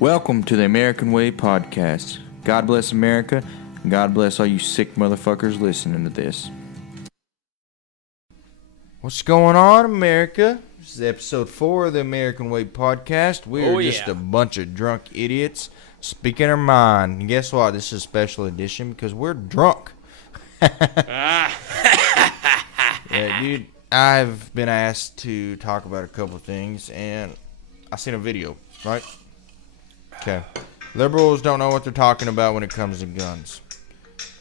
Welcome to the American Way Podcast. God bless America, and God bless all you sick motherfuckers listening to this. What's going on, America? This is episode 4 of the American Way Podcast. We're just a bunch of drunk idiots speaking our mind. And guess what? This is a special edition because we're drunk. Yeah, dude, I've been asked to talk about a couple things, and I seen a video, right? Okay. Liberals don't know what they're talking about when it comes to guns.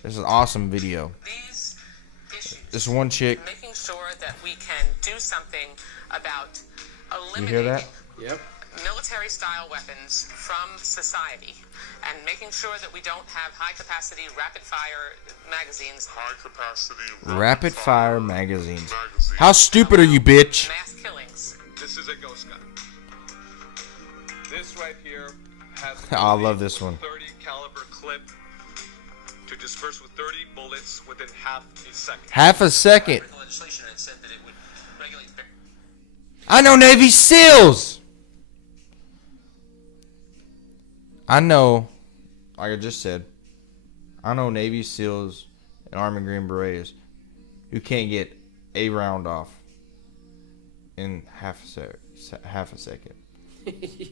This is an awesome video. These issues, This one chick. making sure that we can do something about You hear eliminating that? Yep. military-style weapons from society and making sure that we don't have high-capacity, rapid-fire magazines. Rapid fire magazines. How stupid are you, bitch? Mass killings. This is a ghost gun. This right here has Oh, I love this one. 30 caliber clip to disperse with 30 bullets within half a second. Half a second. Legislation had said that it would regulate. I know Navy SEALs. I know, like I just said, I know Navy SEALs and Army Green Berets who can't get a round off in half a second.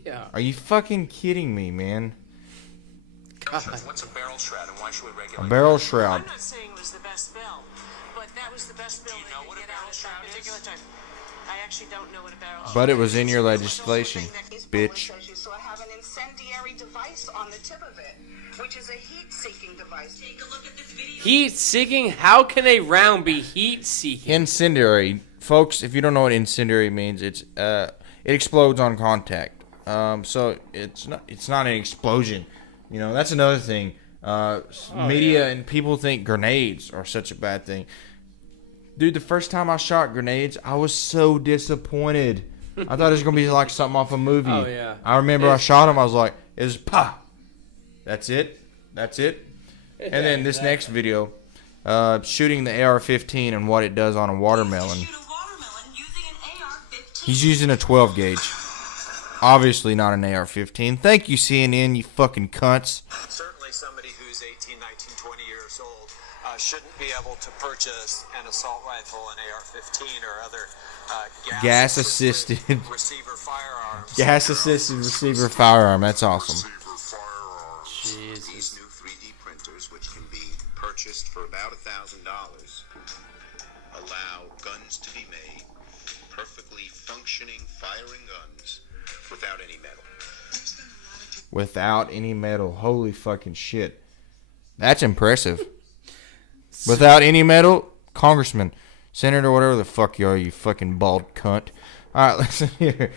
Yeah. Are you fucking kidding me, man? What's a barrel shroud and why should we A regulate? barrel shroud. I'm not saying it was the best bill, but that was the best bill Do you they know could what a get barrel out at shroud that is? particular time. I actually don't know what a barrel But shroud it was in your is. legislation, bitch. So I have an incendiary device on the tip of it, which is a heat-seeking device. Take a look at this video. Heat seeking? How can a round be heat seeking? Incendiary, folks. If you don't know what incendiary means, it explodes on contact. So it's not an explosion. You know, that's another thing. Media and people think grenades are such a bad thing. Dude, the first time I shot grenades, I was so disappointed. I thought it was gonna be like something off a movie. Oh, yeah. I remember I shot him. I was like, "It was pa." That's it. That's it. And then this next video, shooting the AR-15 and what it does on a watermelon. Shoot a watermelon using an AR-15. He's using a 12 gauge. Obviously not an AR-15. Thank you, CNN, you fucking cunts. Certainly somebody who's 18, 19, 20 years old shouldn't be able to purchase an assault rifle, an AR-15, or other Gas-assisted receiver firearms. Gas-assisted receiver firearm. That's awesome. Jesus. These new 3D printers, which can be purchased for about $1,000, allow guns to be made, perfectly functioning firing guns, without any metal. Without any metal. Holy fucking shit. That's impressive. Without any metal, congressman, senator, whatever the fuck you are, you fucking bald cunt. Alright, listen here.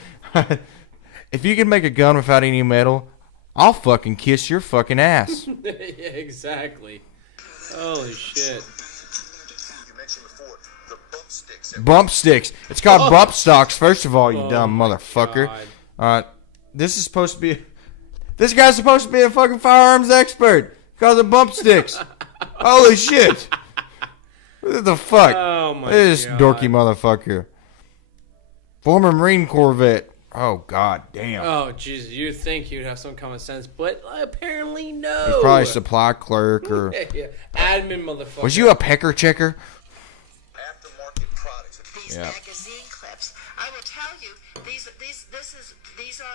If you can make a gun without any metal, I'll fucking kiss your fucking ass. Yeah, exactly. Holy shit. You mentioned before the bump sticks. Bump sticks. It's called bump stocks, first of all, you dumb my motherfucker. God. Alright, this guy's supposed to be a fucking firearms expert. Because of bump sticks. Holy shit. What the fuck? Oh my This God. dorky motherfucker. Former Marine Corps vet. Oh, god damn. Oh, Jesus. You'd think you'd have some common sense, but apparently no. He's probably a supply clerk or... Yeah. Admin motherfucker. Was you a pecker checker? Aftermarket products. These Yeah. magazine clips. I will tell you, these are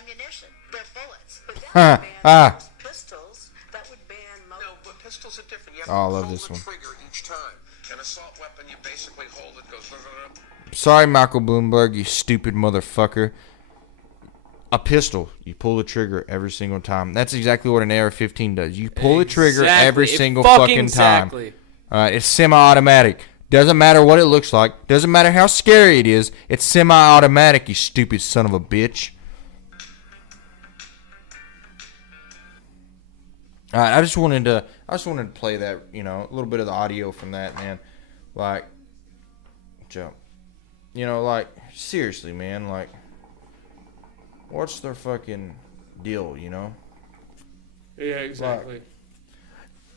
ammunition. They're bullets. But that would ban most pistols. That would ban most. No, but pistols are different. You have Oh, I to love pull this the one. trigger each time. An assault weapon, you basically hold it, goes... Sorry, Michael Bloomberg, you stupid motherfucker. A pistol. You pull the trigger every single time. That's exactly what an AR-15 does. You pull the trigger every Exactly. single Fucking fucking time. exactly. It's semi-automatic. Doesn't matter what it looks like. Doesn't matter how scary it is. It's semi-automatic, you stupid son of a bitch. Alright, I just wanted to play that, you know, a little bit of the audio from that, man. Like, jump. You know, like, seriously, man, like, what's their fucking deal, you know? Yeah, exactly.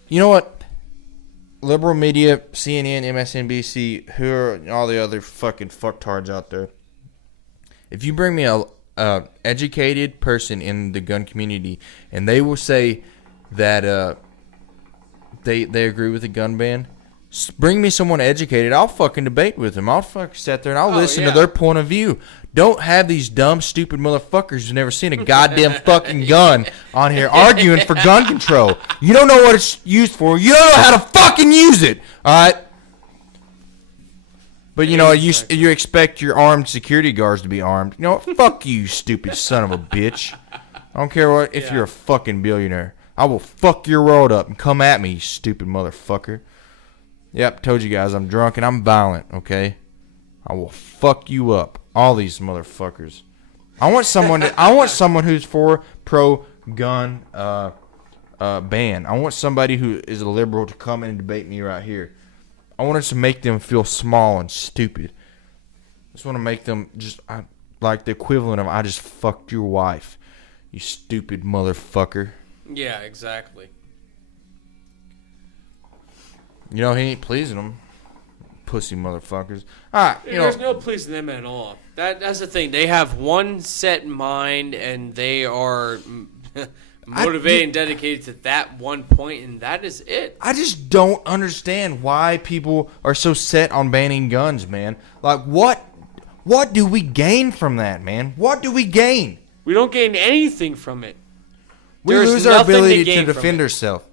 You know what? Liberal media, CNN, MSNBC, who are all the other fucking fucktards out there. If you bring me educated person in the gun community, and they will say that they agree with the gun ban. Bring me someone educated. I'll fucking debate with them. I'll fucking sit there and I'll listen to their point of view. Don't have these dumb, stupid motherfuckers who've never seen a goddamn fucking gun on here arguing for gun control. You don't know what it's used for. You don't know how to fucking use it. All right. But you know, you expect your armed security guards to be armed. You know what? Fuck you, stupid son of a bitch. I don't care what if you're a fucking billionaire. I will fuck your world up and come at me, you stupid motherfucker. Yep, told you guys I'm drunk and I'm violent, okay? I will fuck you up. All these motherfuckers. I want someone who's for pro gun ban. I want somebody who is a liberal to come in and debate me right here. I want us to make them feel small and stupid. I just want to make them just like the equivalent of I just fucked your wife, you stupid motherfucker. Yeah, exactly. You know, he ain't pleasing them. Pussy motherfuckers. All right, There's no pleasing them at all. That's the thing. They have one set mind, and they are motivated and dedicated to that one point, and that is it. I just don't understand why people are so set on banning guns, man. Like, what do we gain from that, man? What do we gain? We don't gain anything from it. We lose our ability to defend ourselves.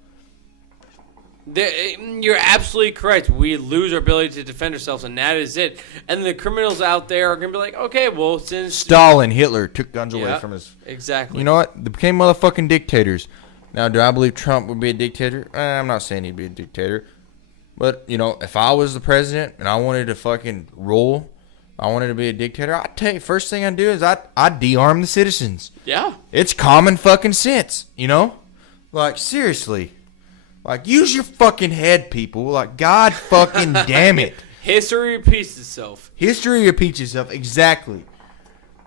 You're absolutely correct. We lose our ability to defend ourselves, and that is it. And the criminals out there are going to be like, okay, well, since Stalin, Hitler took guns away from us. Exactly. You know what? They became motherfucking dictators. Now, do I believe Trump would be a dictator? I'm not saying he'd be a dictator. But, you know, if I was the president and I wanted to fucking rule, I wanted to be a dictator, I'd tell you, first thing I'd do is I'd de-arm the citizens. Yeah. It's common fucking sense, you know? Like, seriously. Like, use your fucking head, people. Like, God fucking damn it. History repeats itself. History repeats itself. Exactly.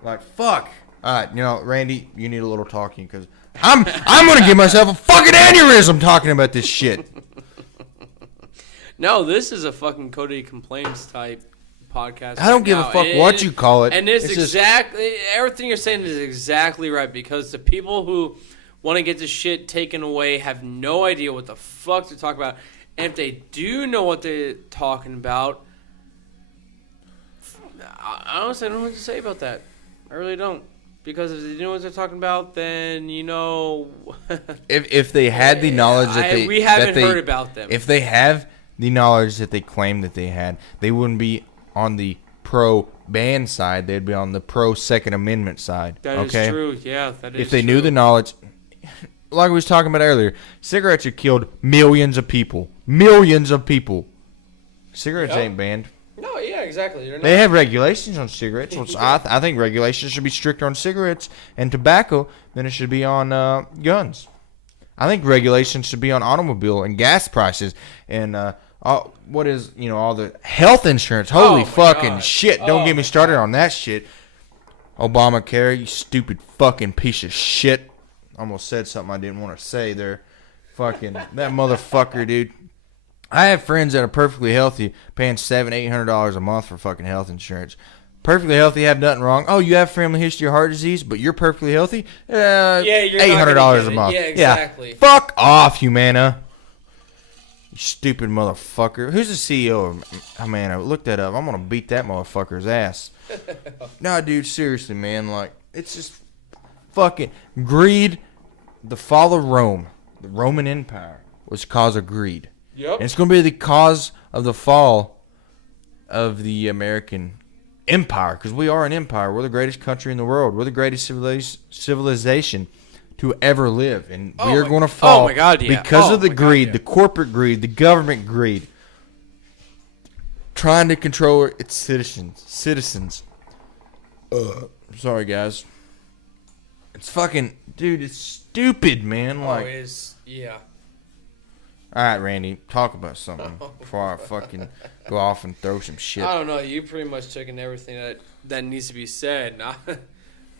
Like, fuck. All right, you know, Randy, you need a little talking because I'm going to give myself a fucking aneurysm talking about this shit. No, this is a fucking Cody Complains type podcast. I don't give a fuck what you call it. And it's exactly, everything you're saying is exactly right, because the people who want to get this shit taken away have no idea what the fuck to talk about. And if they do know what they're talking about, I honestly don't know what to say about that. I really don't. Because if they know what they're talking about, then, you know... if they had the knowledge that we haven't heard about them. If they have the knowledge that they claim that they had, they wouldn't be on the pro-ban side. They'd be on the pro-Second Amendment side. That is true. Yeah, that is If they true. knew the knowledge... Like we was talking about earlier, cigarettes have killed millions of people. Millions of people. Cigarettes ain't banned. No, yeah, exactly. They have regulations on cigarettes. Which I think regulations should be stricter on cigarettes and tobacco than it should be on guns. I think regulations should be on automobile and gas prices and what is, you know, all the health insurance. Holy fucking shit. Don't get me started on that shit. Obamacare, you stupid fucking piece of shit. Almost said something I didn't want to say there. Fucking that motherfucker, dude. I have friends that are perfectly healthy, paying $700-800 a month for fucking health insurance. Perfectly healthy, have nothing wrong. Oh, you have family history of heart disease, but you're perfectly healthy? Yeah, you're $800 a month. Yeah, exactly. Yeah. Fuck off, Humana. You stupid motherfucker. Who's the CEO of Humana? Look that up. I'm gonna beat that motherfucker's ass. No, dude, seriously, man. Like, it's just fucking greed. The fall of Rome, the Roman Empire, was cause of greed. Yep. And it's going to be the cause of the fall of the American empire, because we are an empire. We're the greatest country in the world. We're the greatest civilization to ever live, and we are going to fall because of the greed, the corporate greed, the government greed, trying to control its citizens. Sorry, guys. It's fucking, dude, it's stupid, man. Like, yeah. All right, Randy, talk about something before I fucking go off and throw some shit. I don't know. You pretty much took in everything that needs to be said.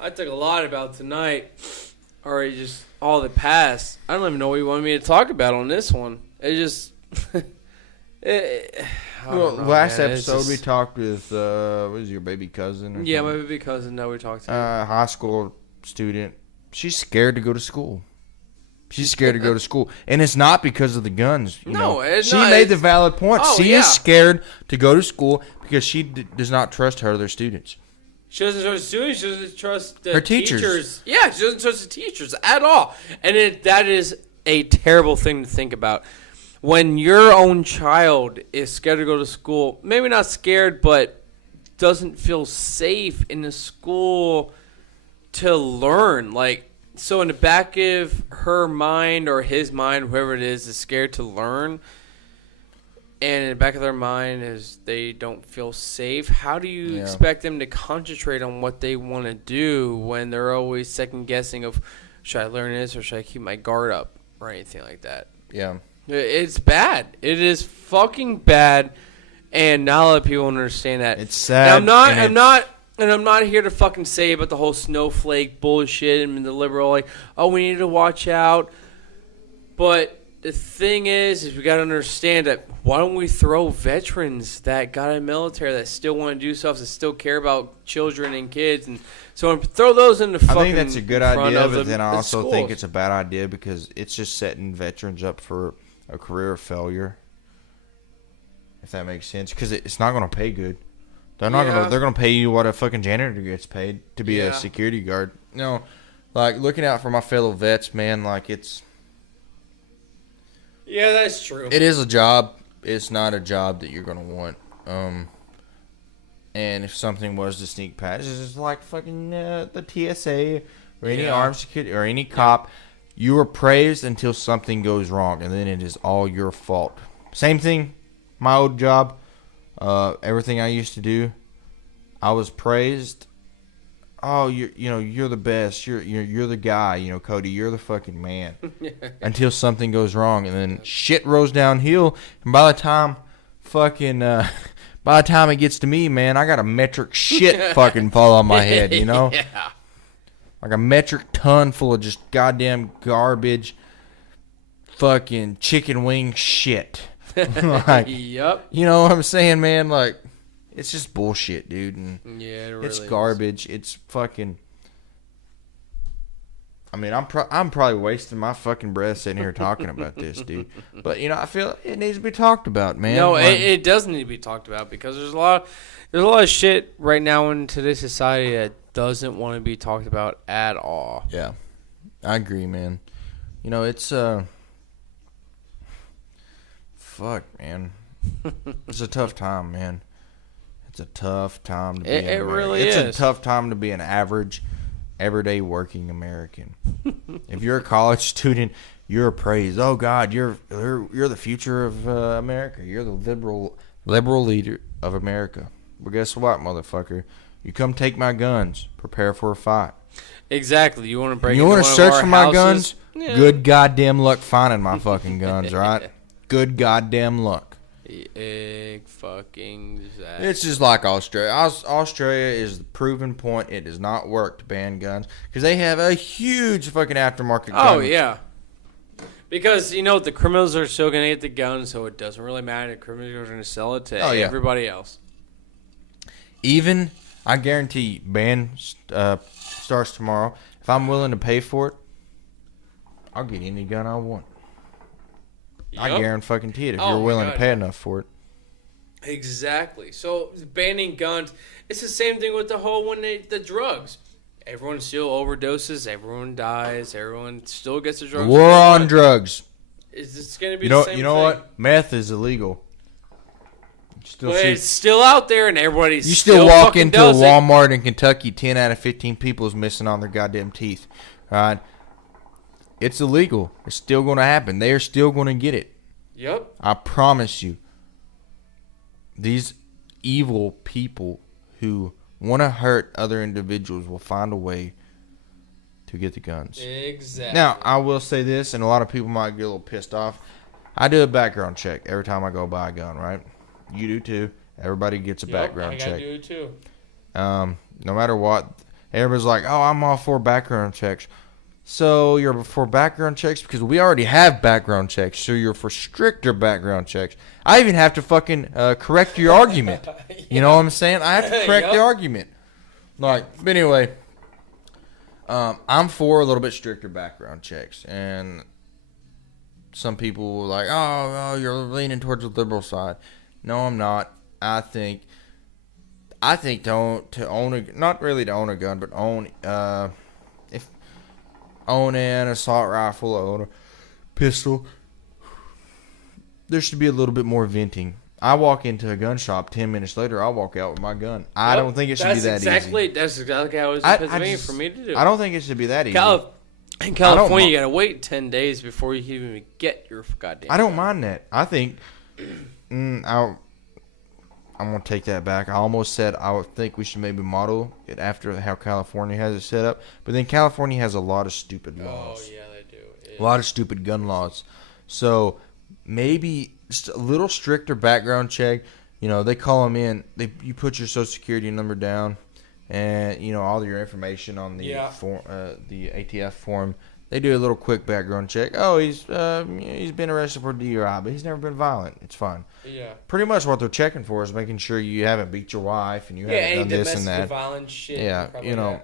I took a lot about tonight, or just all the past. I don't even know what you wanted me to talk about on this one. It just, Well, last episode we talked with what was your baby cousin? Or Yeah, something? my baby cousin. No, we talked to. High school student. She's scared to go to school. She's scared to go to school, and it's not because of the guns. You No, know? it's she not. made the valid point. Oh, She yeah. is scared to go to school because she does not trust her other students. She doesn't trust students. She doesn't trust the Her teachers. Yeah, she doesn't trust the teachers at all. And that is a terrible thing to think about. When your own child is scared to go to school, maybe not scared, but doesn't feel safe in the school to learn. Like, so in the back of her mind or his mind, whoever it is scared to learn. And in the back of their mind is they don't feel safe. How do you expect them to concentrate on what they want to do when they're always second guessing of, should I learn this or should I keep my guard up or anything like that? Yeah. It's bad. It is fucking bad, and not a lot of people understand that. It's sad. And I'm not here to fucking say about the whole snowflake bullshit and the liberal like, oh, we need to watch out. But the thing is we got to understand that why don't we throw veterans that got in the military that still want to do stuff, that still care about children and kids, and so throw those in the fucking. I think that's a good idea, but then I also think schools. it's a bad idea because it's just setting veterans up for a career of failure. If that makes sense, because it's not going to pay good. They're not going to. They're going to pay you what a fucking janitor gets paid to be a security guard. No, like looking out for my fellow vets, man. Like it's. Yeah, that's true. It is a job. It's not a job that you're going to want. And if something was to sneak past, it's just like fucking the TSA or any armed security or any cop. You are praised until something goes wrong, and then it is all your fault. Same thing, my old job. Everything I used to do, I was praised. Oh, you're the best. You're the guy. Cody, you're the fucking man. Until something goes wrong, and then shit rolls downhill. And by the time it gets to me, man, I got a metric shit fucking fall on my head. Yeah. Like a metric ton full of just goddamn garbage, fucking chicken wing shit. Like, Yep. you know what I'm saying, man? Like, it's just bullshit, dude. And Yeah, it really it's is. garbage. It's fucking. I mean, I'm probably wasting my fucking breath sitting here talking about this, dude. But I feel it needs to be talked about, man. No, Like, it does need to be talked about because there's a lot of shit right now in today's society that doesn't want to be talked about at all. Yeah, I agree, man. It's fuck, man. It's a tough time, man. It's a tough time to be. It really is. It's is. a tough time to be an average, everyday working American. If you're a college student, you're praised. Oh God, you're the future of America. You're the liberal leader of America. Well, guess what, motherfucker? You come take my guns. Prepare for a fight. Exactly. You want to break? You want want to to search for my houses? guns? Yeah. Good goddamn luck finding my fucking guns, all right? Good goddamn luck. Fucking exact. It's just like Australia. Australia is the proven point. It does not work to ban guns because they have a huge fucking aftermarket gun. Oh yeah. Because the criminals are still gonna get the guns, so it doesn't really matter. The criminals are gonna sell it to everybody else. Even, I guarantee, ban starts tomorrow. If I'm willing to pay for it, I'll get any gun I want. I guarantee it if Oh you're my willing God, to pay enough for it. Exactly. So banning guns, it's the same thing with the whole the drugs. Everyone still overdoses. Everyone dies. Everyone still gets the drugs. War on drugs. It's going to be the same thing. You know what? Meth is illegal. But it's still out there, and everybody's you still walk fucking into a does it. Walmart in Kentucky, 10 out of 15 people is missing on their goddamn teeth. All right? It's illegal. It's still going to happen. They are still going to get it. Yep. I promise you. These evil people who want to hurt other individuals will find a way to get the guns. Exactly. Now, I will say this, and a lot of people might get a little pissed off. I do a background check every time I go buy a gun, right? You do too. Everybody gets a background check. I do it too. No matter what, everybody's like, "Oh, I'm all for background checks." So you're for background checks because we already have background checks. So you're for stricter background checks. I even have to fucking correct your argument. You know what I'm saying? I have to correct the argument. Like, but anyway, I'm for a little bit stricter background checks, and some people were like, "Oh, you're leaning towards the liberal side." No, I'm not. I think to own a, not really to own a gun, but own own an assault rifle, own a pistol, there should be a little bit more venting. I walk into a gun shop, 10 minutes later, I'll walk out with my gun. I don't think it should be that easy. That's exactly how it was in Pennsylvania for me to do. I don't think it should be that easy. In California, you gotta wait 10 days before you can even get your goddamn I don't gun. mind that. I think I'm going to take that back. I almost said I would think we should maybe model it after how California has it set up. But then California has a lot of stupid laws. Oh, yeah, they do. A lot of stupid gun laws. So maybe just a little stricter background check. You know, they call them in. You put your Social Security number down and, you know, all your information on the the ATF form. They do a little quick background check. Oh, he's been arrested for DUI, but he's never been violent. It's fine. Yeah. Pretty much what they're checking for is making sure you haven't beat your wife and you haven't done this and that. Domestic violence shit. Yeah, you know,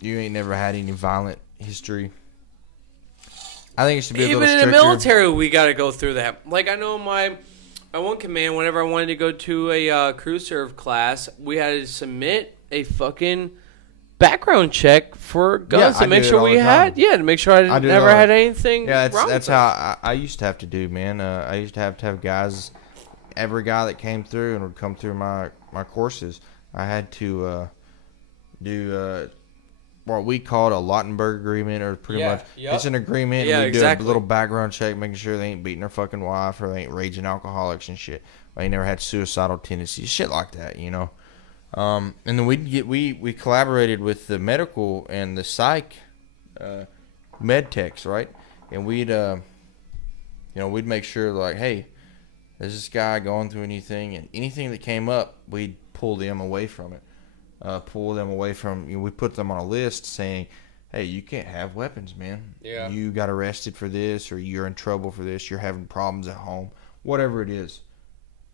you ain't never had any violent history. I think it should be a little stricter. Even in the military, we got to go through that. Like, I know my one command, whenever I wanted to go to a crew serve class, we had to submit a fucking background check for guns to make sure we had, to make sure I never had anything. Yeah, wrong that's with how I used to have to do, man. I used to have guys, every guy that came through and would come through my courses, I had to do what we called a Lautenberg agreement, or pretty much it's an agreement. Yeah, and we do a little background check, making sure they ain't beating their fucking wife or they ain't raging alcoholics and shit. Or they never had suicidal tendencies, shit like that, you know. And then we collaborated with the medical and the psych med techs, right? And we'd make sure, like, hey, is this guy going through anything? And anything that came up, we'd pull them away from it. We put them on a list saying, hey, you can't have weapons, man. Yeah. You got arrested for this, or you're in trouble for this, you're having problems at home, whatever it is.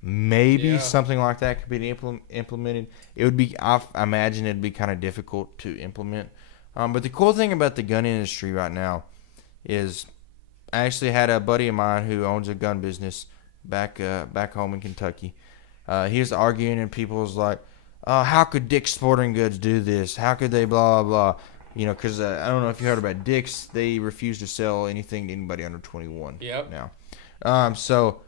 Maybe something like that could be implemented. It would be, I imagine it'd be kind of difficult to implement. But the cool thing about the gun industry right now is I actually had a buddy of mine who owns a gun business back home in Kentucky. He was arguing, and people was like, how could Dick's Sporting Goods do this? How could they blah, blah, blah? You know, because I don't know if you heard about Dick's. They refuse to sell anything to anybody under 21 now. So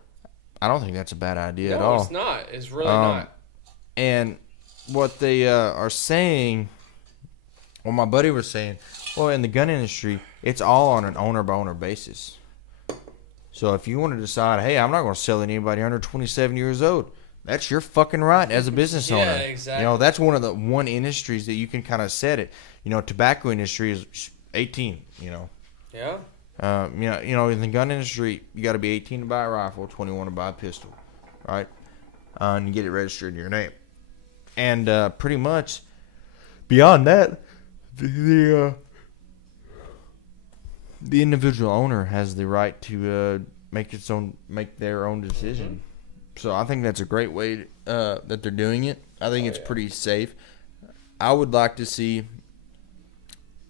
I don't think that's a bad idea at all. No, it's not. It's really not. And what they are saying, what my buddy was saying, well, in the gun industry, it's all on an owner-by-owner basis. So if you want to decide, hey, I'm not going to sell anybody under 27 years old, that's your fucking right as a business owner. Yeah, exactly. You know, that's one industries that you can kind of set it. You know, tobacco industry is 18, you know. Yeah. You know, in the gun industry, you got to be 18 to buy a rifle, 21 to buy a pistol, right? And you get it registered in your name. And pretty much, beyond that, the individual owner has the right to make their own decision. Mm-hmm. So I think that's a great way that they're doing it. I think it's pretty safe. I would like to see,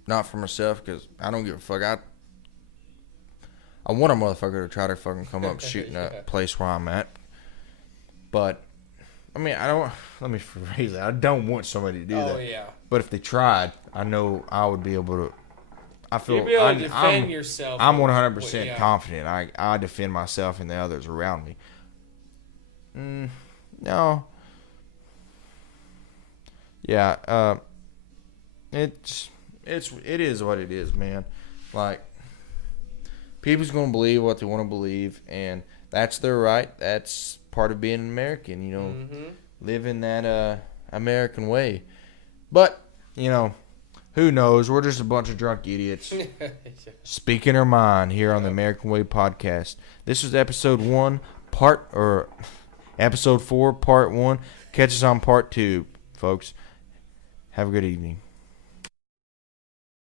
not for myself, because I don't give a fuck. I want a motherfucker to try to fucking come up shooting a place where I'm at. But, I mean, let me rephrase that. I don't want somebody to do that. Oh, yeah. But if they tried, I know I would be able to. I feel you'd be able to defend yourself. I'm 100% confident. I defend myself and the others around me. No. Yeah. It is what it is, man. Like, people's gonna believe what they want to believe, and that's their right. That's part of being an American, you know, living that American way. But, you know, who knows? We're just a bunch of drunk idiots speaking our mind here on the American Way podcast. This was episode 4, part 1. Catch us on part 2, folks. Have a good evening.